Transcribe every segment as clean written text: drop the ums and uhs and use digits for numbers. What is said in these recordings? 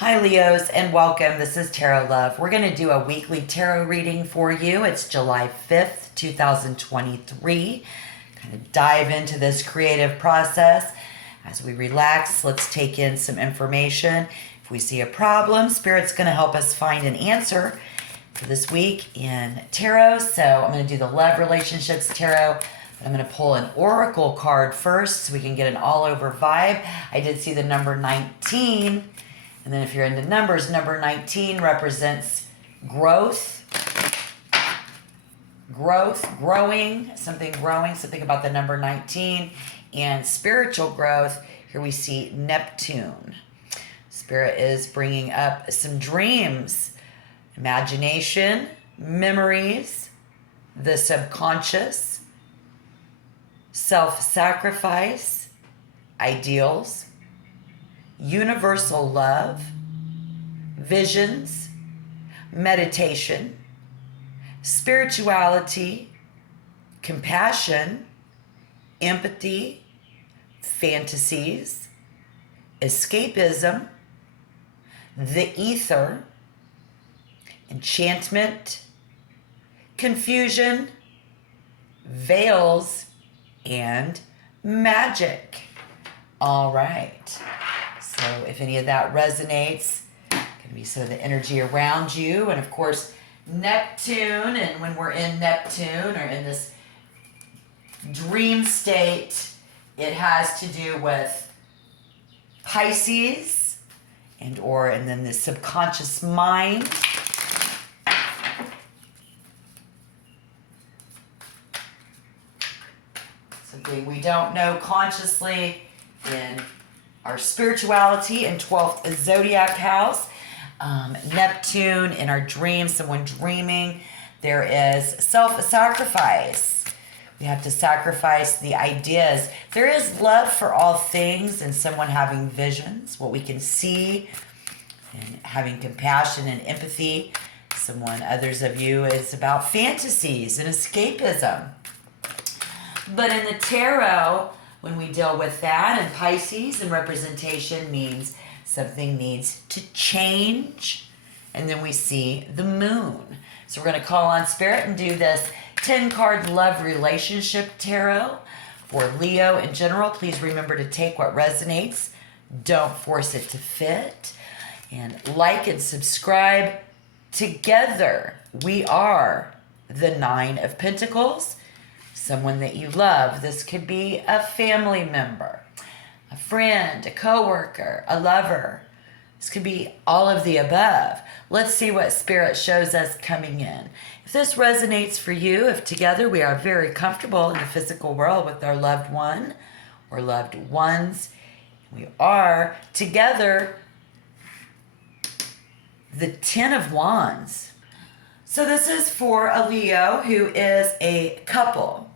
Hi, Leos, and welcome. This is Tarot Love. We're going to do a weekly tarot reading for you. It's July 5th, 2023. Kind of dive into this creative process. As we relax, let's take in some information. If we see a problem, Spirit's going to help us find an answer for this week in tarot. So I'm going to do the love relationships tarot. But I'm going to pull an oracle card first so we can get an all-over vibe. I did see the number 19. And then if you're into numbers, number 19 represents growth, growing, something about the number 19. And spiritual growth, here we see Neptune. Spirit is bringing up some dreams, imagination, memories, the subconscious, self-sacrifice, ideals, universal love, visions, meditation, spirituality, compassion, empathy, fantasies, escapism, the ether, enchantment, confusion, veils, and magic. All right. So if any of that resonates, it can be some of the energy around you. And of course, Neptune, and when we're in Neptune or in this dream state, it has to do with Pisces and then the subconscious mind. Something we don't know consciously in our spirituality and 12th zodiac house. Neptune in our dreams, someone dreaming. There is self-sacrifice. We have to sacrifice the ideas. There is love for all things and someone having visions, what we can see, and having compassion and empathy. Others of you, is about fantasies and escapism. But in the tarot, when we deal with that, and Pisces and representation means something needs to change. And then we see the moon. So we're going to call on Spirit and do this 10-card love relationship tarot for Leo in general. Please remember to take what resonates. Don't force it to fit. And like and subscribe. Together, we are the Nine of Pentacles. Someone that you love. This could be a family member, a friend, a coworker, a lover. This could be all of the above. Let's see what Spirit shows us coming in. If this resonates for you, if together we are very comfortable in the physical world with our loved one or loved ones, we are together the Ten of Wands. So this is for a Leo who is a couple.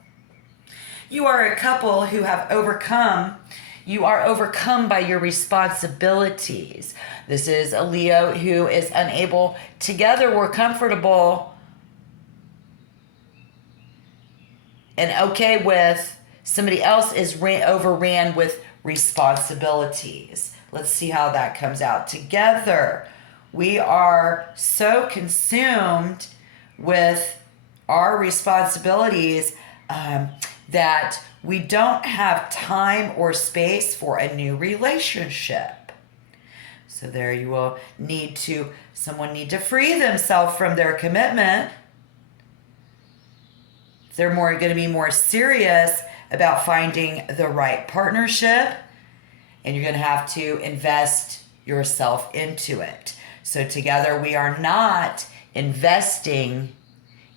You are a couple who have overcome. You are overcome by your responsibilities. This is a Leo who is unable. Together we're comfortable and okay with somebody else is overran with responsibilities. Let's see how that comes out. Together we are so consumed with our responsibilities that we don't have time or space for a new relationship. So there you will someone need to free themselves from their commitment. They're going to be more serious about finding the right partnership, and you're going to have to invest yourself into it. So together we are not investing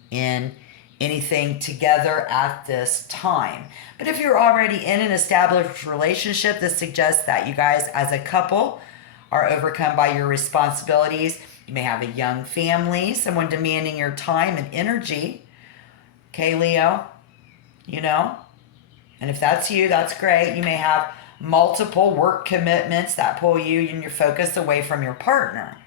in anything together at this time. But if you're already in an established relationship, this suggests that you guys as a couple are overcome by your responsibilities. You may have a young family, someone demanding your time and energy. Okay, Leo? And if that's you, that's great. You may have multiple work commitments that pull you and your focus away from your partner.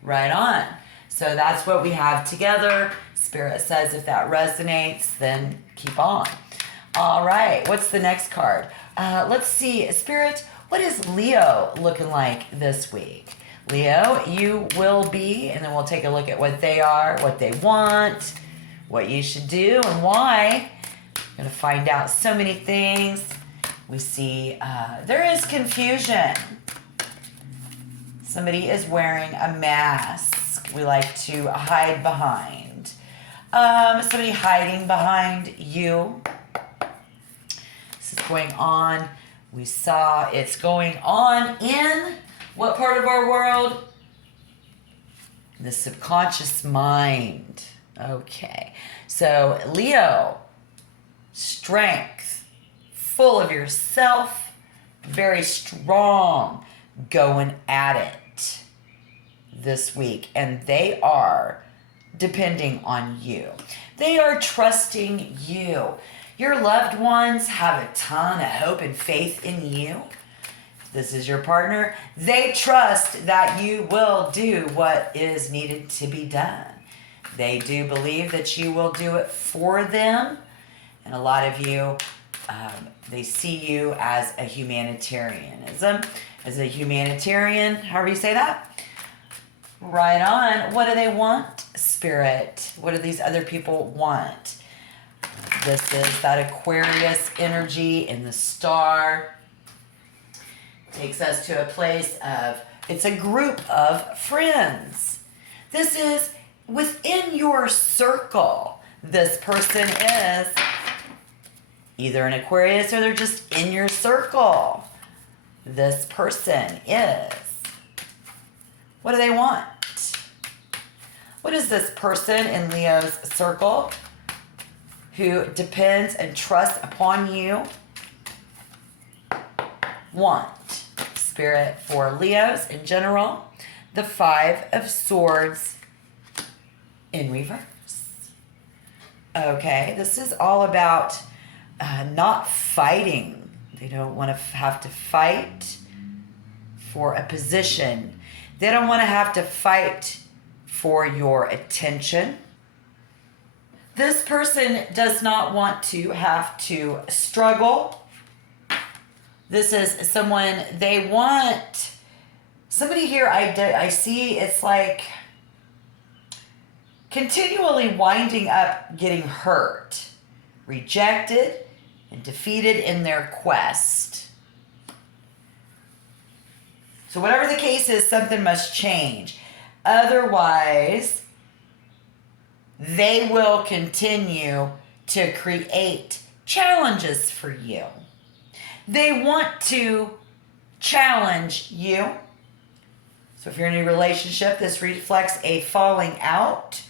Right on. So that's what we have together. Spirit says if that resonates, then keep on. All right, what's the next card? Let's see, Spirit, what is Leo looking like this week? Leo, you will be, and then we'll take a look at what they are, what they want, what you should do, and why. We're going to find out so many things. We see there is confusion. Somebody is wearing a mask we like to hide behind. Somebody hiding behind you. This is going on. We saw it's going on in what part of our world? The subconscious mind. Okay. So, Leo, strength, full of yourself, very strong, going at it this week. And they are depending on you. They are trusting you. Your loved ones have a ton of hope and faith in you. If this is your partner, they trust that you will do what is needed to be done. They do believe that you will do it for them. And a lot of you, they see you as a humanitarianism. As a humanitarian, however you say that. Right on. What do they want? Spirit. What do these other people want? This is that Aquarius energy in the star. Takes us to a place of, it's a group of friends. This is within your circle. This person is either an Aquarius or they're just in your circle. This person is. What do they want? What is this person in Leo's circle who depends and trusts upon you want? Spirit for Leos in general. The Five of Swords in reverse. Okay, this is all about not fighting. They don't want to have to fight for a position. They don't want to have to fight for your attention. This person does not want to have to struggle. This is someone they want. Somebody here I see it's like continually winding up getting hurt, rejected, and defeated in their quest. So whatever the case is, something must change. Otherwise, they will continue to create challenges for you. They want to challenge you. So if you're in a relationship, this reflects a falling out,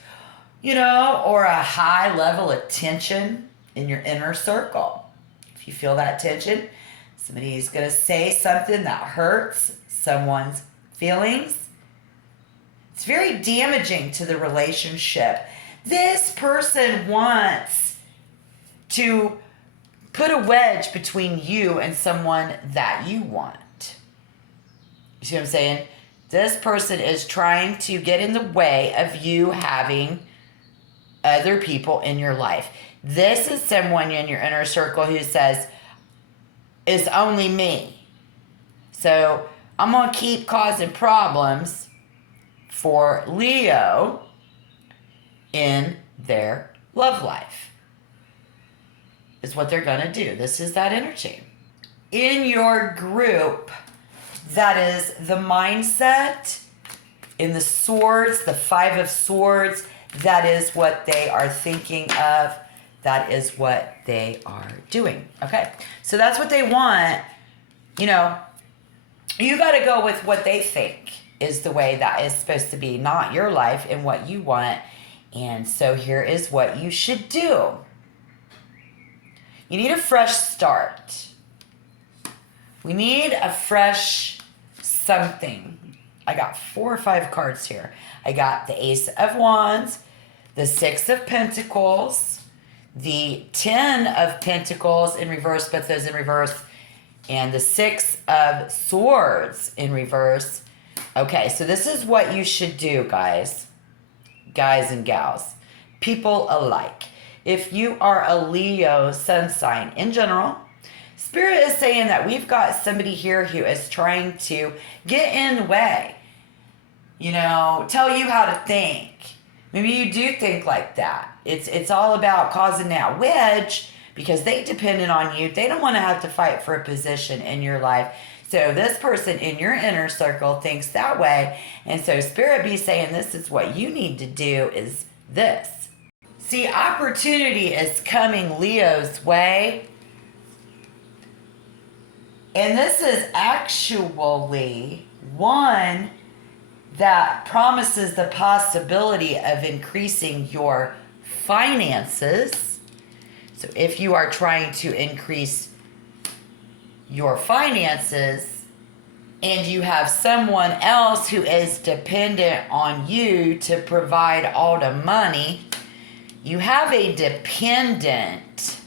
or a high level of tension in your inner circle. If you feel that tension, somebody's going to say something that hurts someone's feelings. It's very damaging to the relationship. This person wants to put a wedge between you and someone that you want. You see what I'm saying? This person is trying to get in the way of you having other people in your life. This is someone in your inner circle who says, it's only me. So I'm going to keep causing problems for Leo in their love life. Is what they're going to do. This is that energy. In your group, that is the mindset. In the swords, the Five of Swords, that is what they are thinking of. That is what they are doing. Okay, so that's what they want. You got to go with what they think is the way that is supposed to be, not your life and what you want. And so here is what you should do. You need a fresh start. We need a fresh something. I got 4 or 5 cards here. I got the Ace of Wands, the Six of Pentacles, the 10 of Pentacles in reverse, both those in reverse, and the Six of Swords in reverse. Okay, so this is what you should do, guys and gals, people alike. If you are a Leo sun sign in general, Spirit is saying that we've got somebody here who is trying to get in the way. tell you how to think. Maybe you do think like that. It's all about causing that wedge because they depended on you. They don't want to have to fight for a position in your life. So this person in your inner circle thinks that way. And so Spirit be saying this is what you need to do is this. See, opportunity is coming Leo's way. And this is actually one that promises the possibility of increasing your finances. So if you are trying to increase your finances and you have someone else who is dependent on you to provide all the money, you have a dependent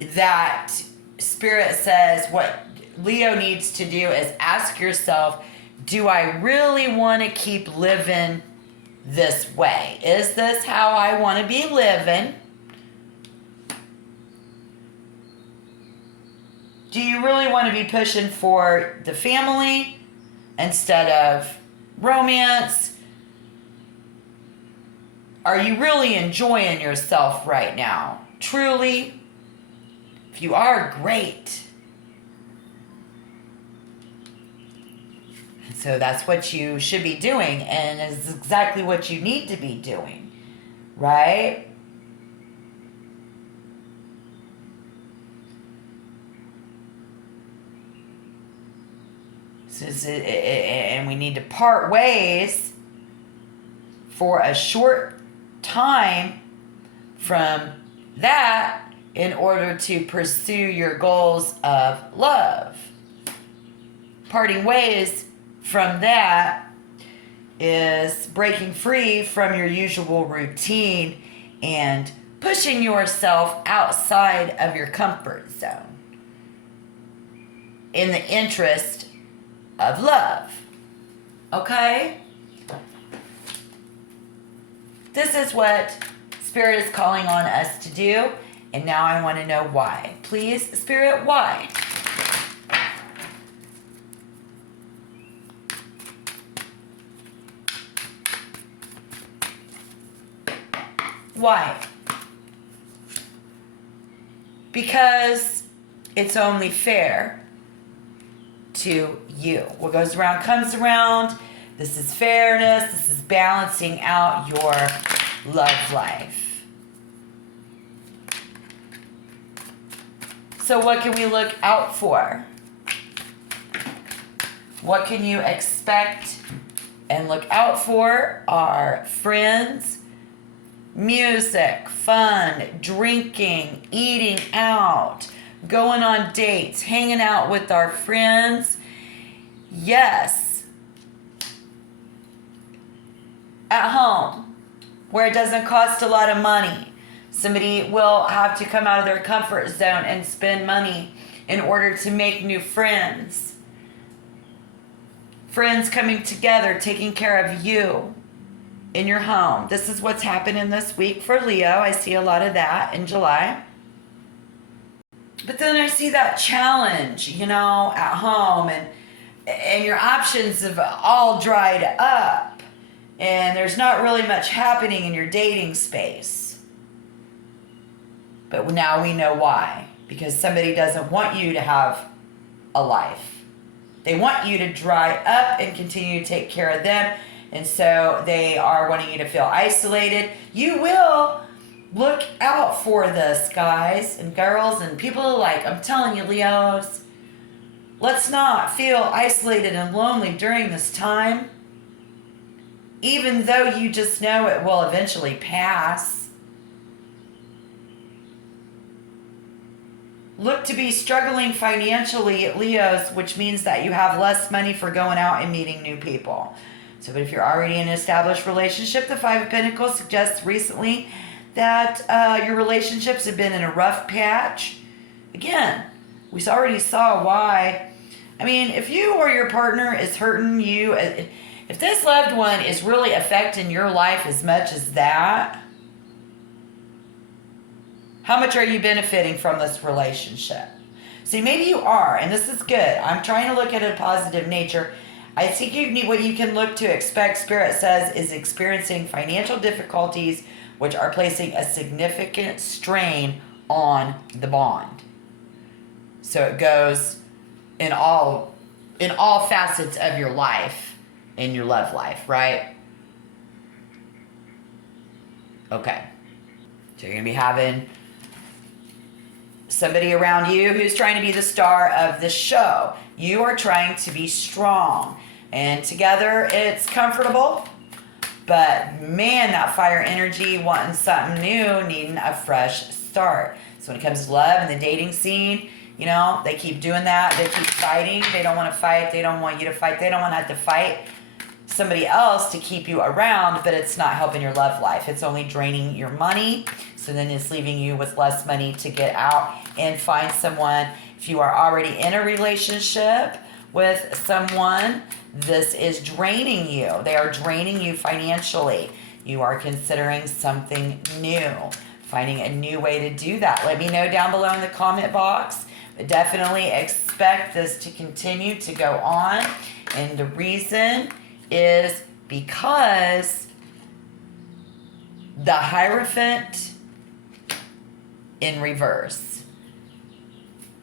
that Spirit says what Leo needs to do is ask yourself, do I really want to keep living this way? Is this how I want to be living? Do you really want to be pushing for the family instead of romance? Are you really enjoying yourself right now? Truly? If you are, great. So that's what you should be doing, and is exactly what you need to be doing, right? And we need to part ways for a short time from that in order to pursue your goals of love. Parting ways from that is breaking free from your usual routine and pushing yourself outside of your comfort zone in the interest of love. Okay? This is what Spirit is calling on us to do, and now I want to know why. Please, Spirit, why? Why? Because it's only fair to you. What goes around comes around. This is fairness. This is balancing out your love life. So what can we look out for? What can you expect and look out for are friends, music, fun, drinking, eating out, going on dates, hanging out with our friends. Yes. At home, where it doesn't cost a lot of money. Somebody will have to come out of their comfort zone and spend money in order to make new friends. Friends coming together, taking care of you in your home. This is what's happening this week for Leo. I see a lot of that in July. But then I see that challenge, at home, and your options have all dried up, and there's not really much happening in your dating space. But now we know why. Because somebody doesn't want you to have a life. They want you to dry up and continue to take care of them. And so they are wanting you to feel isolated. You will look out for this, guys and girls and people alike. I'm telling you, Leos, let's not feel isolated and lonely during this time. Even though you just know it will eventually pass. Look to be struggling financially, Leos, which means that you have less money for going out and meeting new people. So, but if you're already in an established relationship, the Five of Pentacles suggests recently that your relationships have been in a rough patch. Again, we already saw why. I mean, if you or your partner is hurting you, if this loved one is really affecting your life as much as that, how much are you benefiting from this relationship? See, maybe you are, and this is good. I'm trying to look at a positive nature. I think you need what you can look to expect, Spirit says, is experiencing financial difficulties which are placing a significant strain on the bond. So it goes in all facets of your life, in your love life, right? Okay. So you're going to be having somebody around you who's trying to be the star of the show. You are trying to be strong. And together it's comfortable. But man, that fire energy, wanting something new, needing a fresh start. So when it comes to love and the dating scene, you know, they keep doing that. They keep fighting. They don't want to fight. They don't want you to fight. They don't want to have to fight somebody else to keep you around, but it's not helping your love life. It's only draining your money. So then it's leaving you with less money to get out and find someone. If you are already in a relationship with someone, this is draining you. They are draining you financially. You are considering something new, finding a new way to do that. Let me know down below in the comment box. But definitely expect this to continue to go on. And the reason is because the Hierophant in reverse.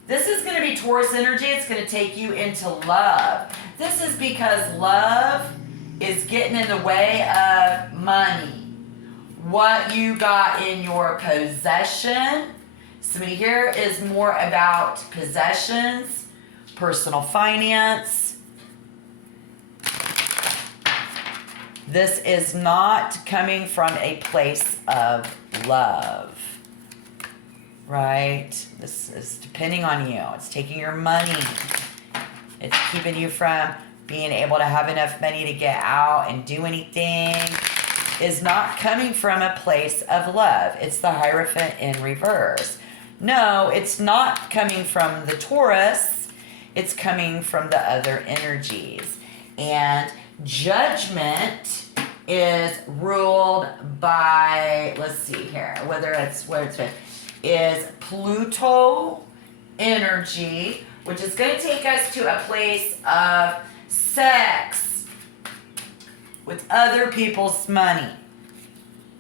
This is going to be Taurus energy. It's going to take you into love. This is because love is getting in the way of money. What you got in your possession. Somebody here is more about possessions, personal finance. This is not coming from a place of love. Right? This is depending on you. It's taking your money. It's keeping you from being able to have enough money to get out and do anything. Is not coming from a place of love. It's the Hierophant in reverse. No, it's not coming from the Taurus. It's coming from the other energies. And Judgment is ruled by, let's see here, is Pluto energy, which is going to take us to a place of sex with other people's money.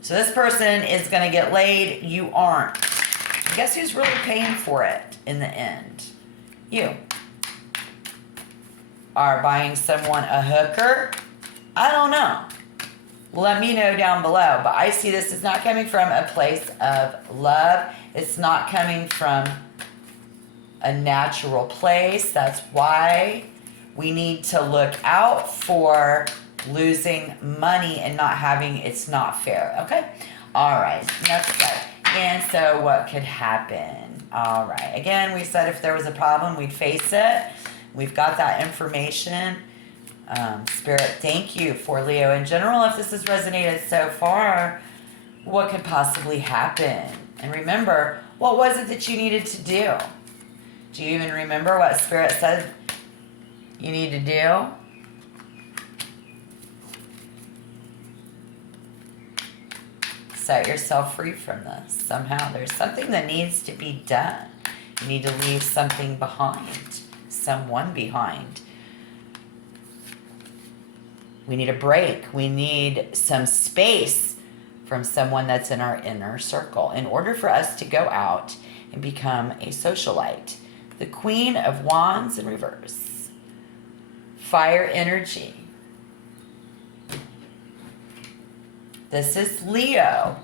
So this person is going to get laid, you aren't. Guess who's really paying for it in the end? You. Are buying someone a hooker? I don't know. Let me know down below. But I see this is not coming from a place of love. It's not coming from a natural place. That's why we need to look out for losing money and not having, it's not fair. Okay? All right. Next step. And so what could happen? All right. Again, we said if there was a problem, we'd face it. We've got that information. Spirit, thank you for Leo in general. If this has resonated so far, what could possibly happen? And remember, what was it that you needed to do? Do you even remember what Spirit said you need to do? Set yourself free from this. Somehow there's something that needs to be done. You need to leave something behind. Someone behind. We need a break. We need some space from someone that's in our inner circle in order for us to go out and become a socialite. The Queen of Wands in reverse. Fire energy. This is Leo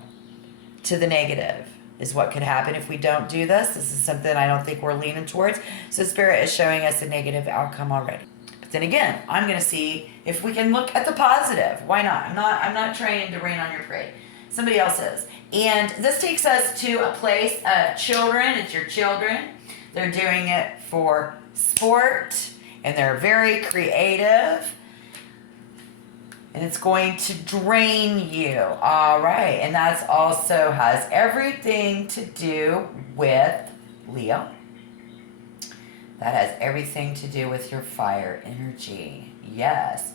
to the negative is what could happen if we don't do this. This is something I don't think we're leaning towards. So Spirit is showing us a negative outcome already. But then again, I'm going to see if we can look at the positive. Why not? I'm not trying to rain on your parade. Somebody else is. And this takes us to a place of children. It's your children. They're doing it for sport. And they're very creative. And it's going to drain you. All right. And that's also has everything to do with Leo. That has everything to do with your fire energy. Yes.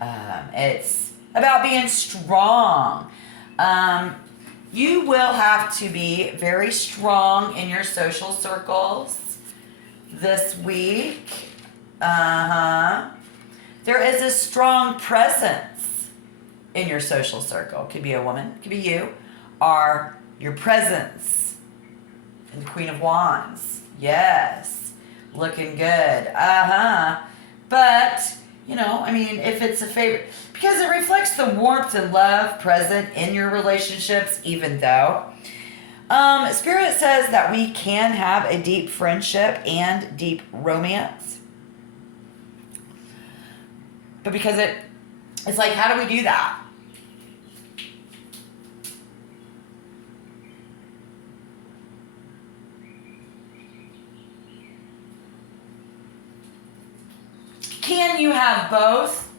It's about being strong. You will have to be very strong in your social circles. this week. There is a strong presence in your social circle. Could be a woman, could be you, or your presence in the Queen of Wands. Yes, looking good. But, if it's a favorite, because it reflects the warmth and love present in your relationships, even though. Spirit says that we can have a deep friendship and deep romance. But because it's like, how do we do that? Can you have both?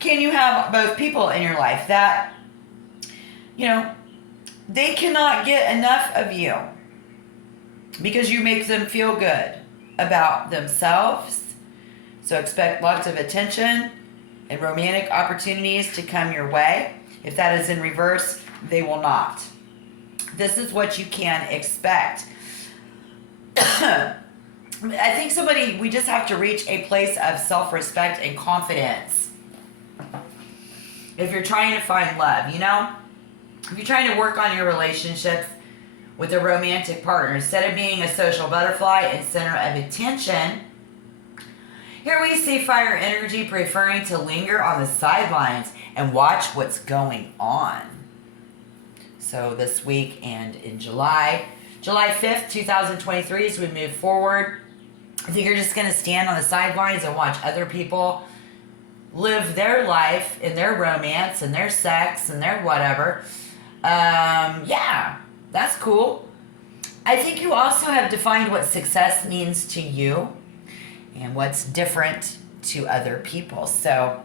Can you have both people in your life that, they cannot get enough of you because you make them feel good about themselves? So expect lots of attention and romantic opportunities to come your way. If that is in reverse, they will not. This is what you can expect. I think we just have to reach a place of self-respect and confidence. If you're trying to find love, if you're trying to work on your relationships with a romantic partner, instead of being a social butterfly and center of attention, here we see fire energy preferring to linger on the sidelines and watch what's going on. So this week and in July 5th, 2023, as we move forward, I think you're just going to stand on the sidelines and watch other people live their life in their romance and their sex and their whatever. That's cool. I think you also have defined what success means to you and what's different to other people. So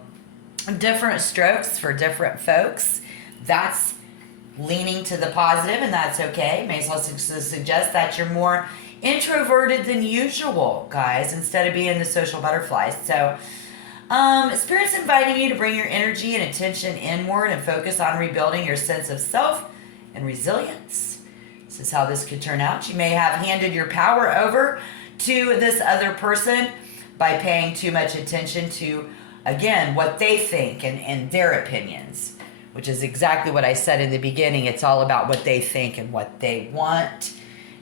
different strokes for different folks. That's leaning to the positive, and that's okay. May as well suggest that you're more introverted than usual, guys, instead of being the social butterflies. So Spirit's inviting you to bring your energy and attention inward and focus on rebuilding your sense of self and resilience. This is how this could turn out. You may have handed your power over to this other person by paying too much attention to, again, what they think and their opinions, which is exactly what I said in the beginning. It's all about what they think and what they want.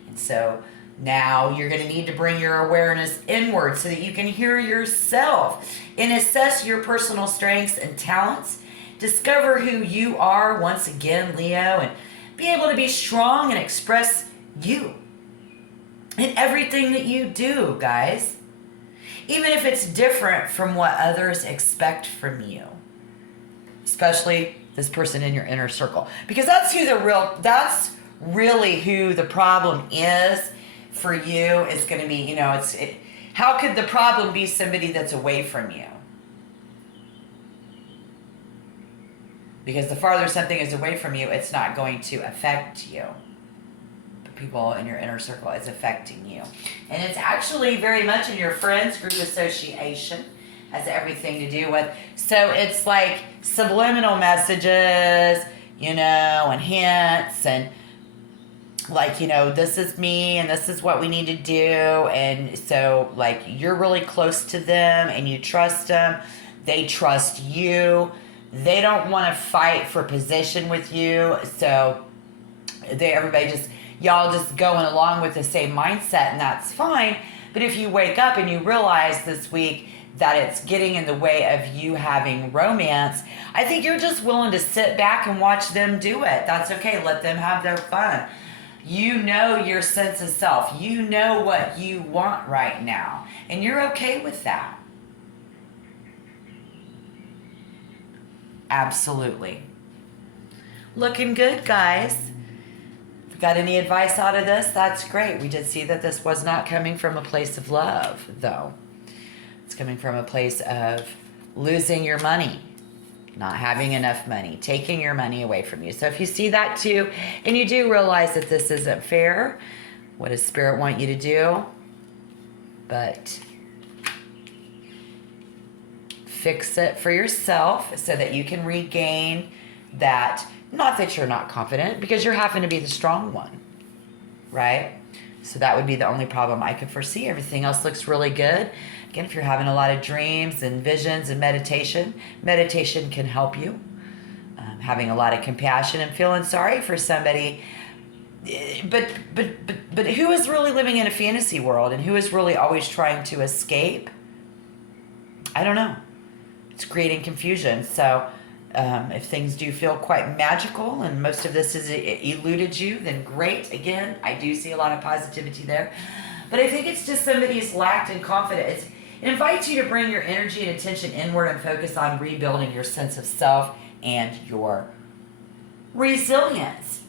And so now you're going to need to bring your awareness inward so that you can hear yourself and assess your personal strengths and talents. Discover who you are once again, Leo, and be able to be strong and express you in everything that you do, guys. Even if it's different from what others expect from you. Especially this person in your inner circle. Because that's really who the problem is for you. Is going to be, how could the problem be somebody that's away from you? Because the farther something is away from you, it's not going to affect you. The people in your inner circle is affecting you. And it's actually very much in your friends group association. Has everything to do with. So it's like subliminal messages, and hints and like, this is me and this is what we need to do. And so like you're really close to them and you trust them. They trust you. They don't want to fight for position with you. So y'all just going along with the same mindset, and that's fine. But if you wake up and you realize this week that it's getting in the way of you having romance, I think you're just willing to sit back and watch them do it. That's okay. Let them have their fun. You know your sense of self. You know what you want right now. And you're okay with that. Absolutely. Looking good, guys. If you got any advice out of this, that's great. We did see that this was not coming from a place of love, though. It's coming from a place of losing your money, not having enough money, taking your money away from you. So if you see that too, and you do realize that this isn't fair, what does Spirit want you to do? But fix it for yourself so that you can regain that, not that you're not confident, because you're having to be the strong one, right? So that would be the only problem I could foresee. Everything else looks really good. Again, if you're having a lot of dreams and visions and meditation can help you. Having a lot of compassion and feeling sorry for somebody. But who is really living in a fantasy world and who is really always trying to escape? I don't know. It's creating confusion. So if things do feel quite magical and most of this has eluded you, then great. Again, I do see a lot of positivity there. But I think it's just somebody's lacked in confidence. It invites you to bring your energy and attention inward and focus on rebuilding your sense of self and your resilience.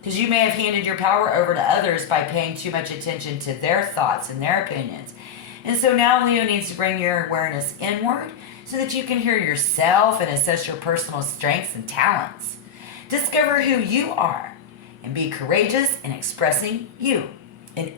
Because you may have handed your power over to others by paying too much attention to their thoughts and their opinions. And so now Leo needs to bring your awareness inward so that you can hear yourself and assess your personal strengths and talents. Discover who you are and be courageous in expressing you in